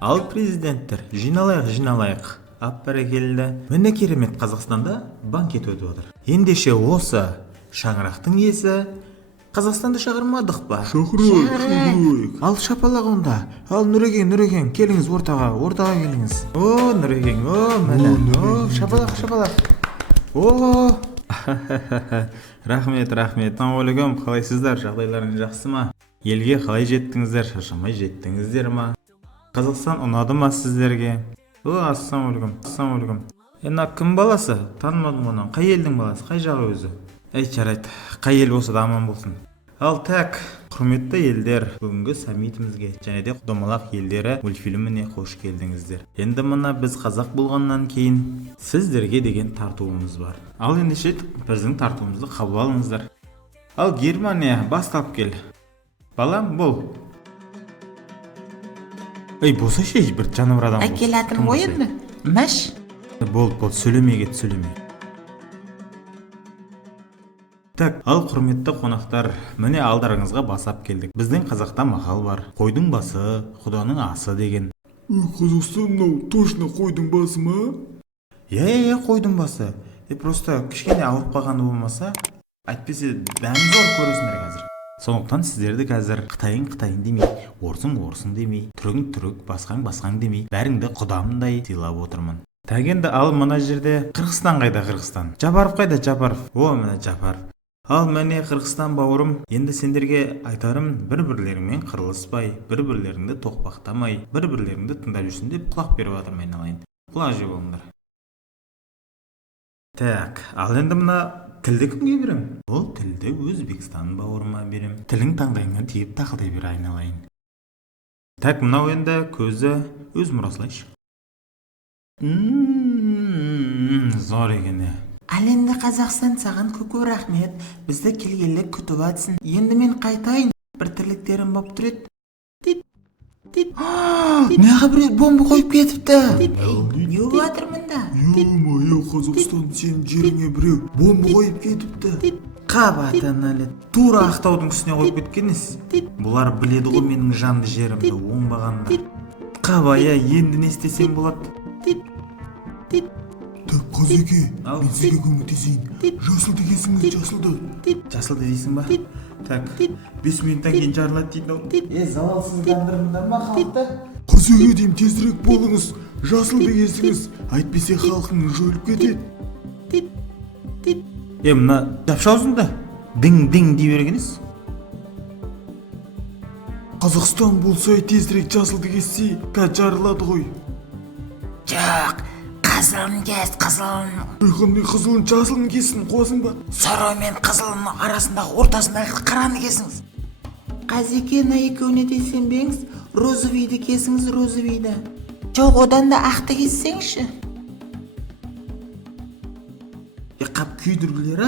Ал президенттер, жиналайық. Ап бәрекелді. Міне керемет, Қазақстанда банкет өтіп отыр. Ендеше осы шаңырақтың иесі Қазақстанды шақырмадық па? Шақырайық. Ал шапалақ онда. Ал Нұрекең, келіңіз ортаға келіңіз. О, Нұрекең, міне. Шапалақ. О! Рахмет. Ассалаумағалейкум, қалайсыздар? Жағдайларыңыз жақсы ма? Елге қалай жеттіңіздер? Шаршамай жеттіңіздер ма? Қазақстан ұнады ма сіздерге? Ассалаумағалейкум. Ена кім баласы? Танымадым оны. Қай елдің баласы? Қай жағы өзі? Жарайды. Қай ел болса да аман болсын. Ал так, құрметті елдер, бүгінгі саммитімізге және де Домалақ елдері мультфильміне қош келдіңіздер. Енді мына біз қазақ болғаннан кейін сіздерге деген тартуымыз бар. Ал ендеше біздің тартуымызды қабыл алыңыздар. Ал Германия, бастап кел. Балам, бол. Болса ше, бір жануар адам бол. Келатырмын ғой енді. Мәш. Бол, сөйлемей кет. Так, ал құрметті қонақтар, міне алдарыңызға басап келдік. Біздің қазақта мақал бар. Қойдың басы, Құданың асы деген. Қазақстан мынау точно қойдың басы ма? Қойдың басы. Просто кішкене ауырып қалғаны болмаса, әйтпесе дәмі зор көресіңдер қазір. Сондықтан сіздерді қазір Қытайың демей, орысың демей, түрік, басқаң демей, бәріңді құдамдай сыйлап отырмын. Тәгенді ал мына жерде Қырғызстан қайда? Қырғызстан. Жапаров қайда? Жапаров. Міне Жапаров. Ал мәне Қырғызстан бауырым, енді сендерге айтарым, бір-бірлеріңмен қырылыспай, бір-бірлеріңді тоқпақтамай, бір-бірлеріңді тыңдап жүрсін деп құлақ беріп жатырмын айналайын. Құлақ жеп болыңдар. Так, ал енді мына тілді кімге берем? Ол тілді Өзбекстан бауырыма берем. Тілің таңдайыңа тиіп тақылдай бер айналайын. Так, мынау енді көзі өзім ұрасылайшы. Зор екен. Ал енді Қазақстан саған көп рахмет. Бізді келгелі күтіп атсын. Енді мен қайтайын. Бір тірліктерім боп тұр еді. Неға бір бомба қойып кетіпті. Не болып жатыр мұнда? Қазақстан, сен жеріңе біреу бомба қойып кетіпті. Қабатын әлі. Тура Ақтаудың үстіне қойып кеткеніз. Бұлар біледі ғой менің жанды жерімді оңбағанда. Қабая, енді не істесем болады? Так, Қазеке, мен сізге көмектесейін. Жасылды кесіңіз, Жасылды дейсің ба? Так, 5 минуттан кейін жарылады дейді. Залалсыздандырыңдар ма халықты? Қазеке деймін, тезірек болыңыз. Жасылды кесіңіз, әйтпесе халқыңыз жойылып кетеді. Мына жапшы аузыңды. Дың дей бергеніз. Қазақстан болса тезірек жасылды кессе, жарылады ғой. Жоқ, қызылын кес, қызылын. Қандай қызылын, жасылын кесін, қуасың ба? Сары мен қызылын арасындағы ортасындағы қараны кесіңіз. Қазекені екеуіне де сенбеңіз, розовийді кесіңіз, розовийді. Жоқ, одан да ақты кессеңші. Қап күйдіргілер,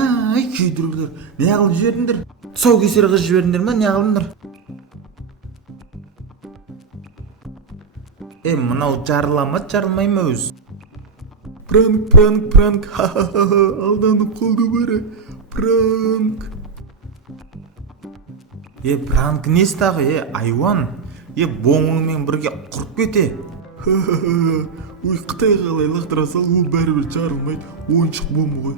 күйдіргілер. Не қылып жібердіңдер? Тұсау кесер қыз жібердіңдер ма? Не қылыңдар? Мынау жарылмай ма өз? Пранк, алданып қолды бәрі, пранк. Пранк несі тағы, айуан? Боңыңмен бірге құрып кете. Қытай қалай лақтыра сал, ол бәрібір жарылмайды, ойыншық бомба ғой.